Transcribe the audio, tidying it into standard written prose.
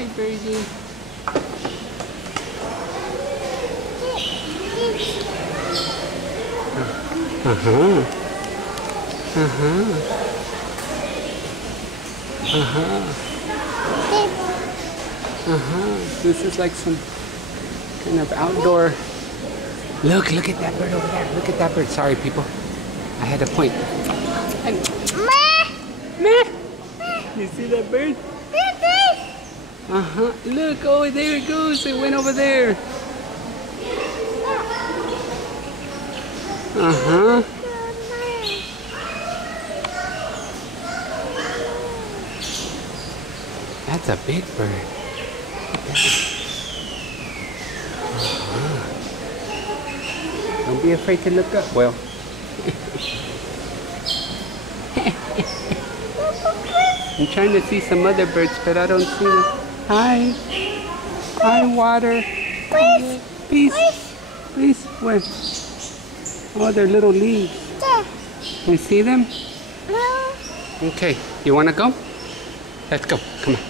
Hi, birdie. Uh-huh. Uh-huh. Uh-huh. Uh-huh. This is like some kind of outdoor. Look at that bird over there. Look at that bird. Sorry, people. I had a point. Meh. You see that bird? Uh-huh. Look, oh, there it goes. It went over there. Uh-huh. That's a big bird. Uh-huh. Don't be afraid to look up. Well. I'm trying to see some other birds, but I don't see them. Hi. Hi, water. Please. Please. Where? Oh, they're little leaves. You see them? No. Okay. You want to go? Let's go. Come on.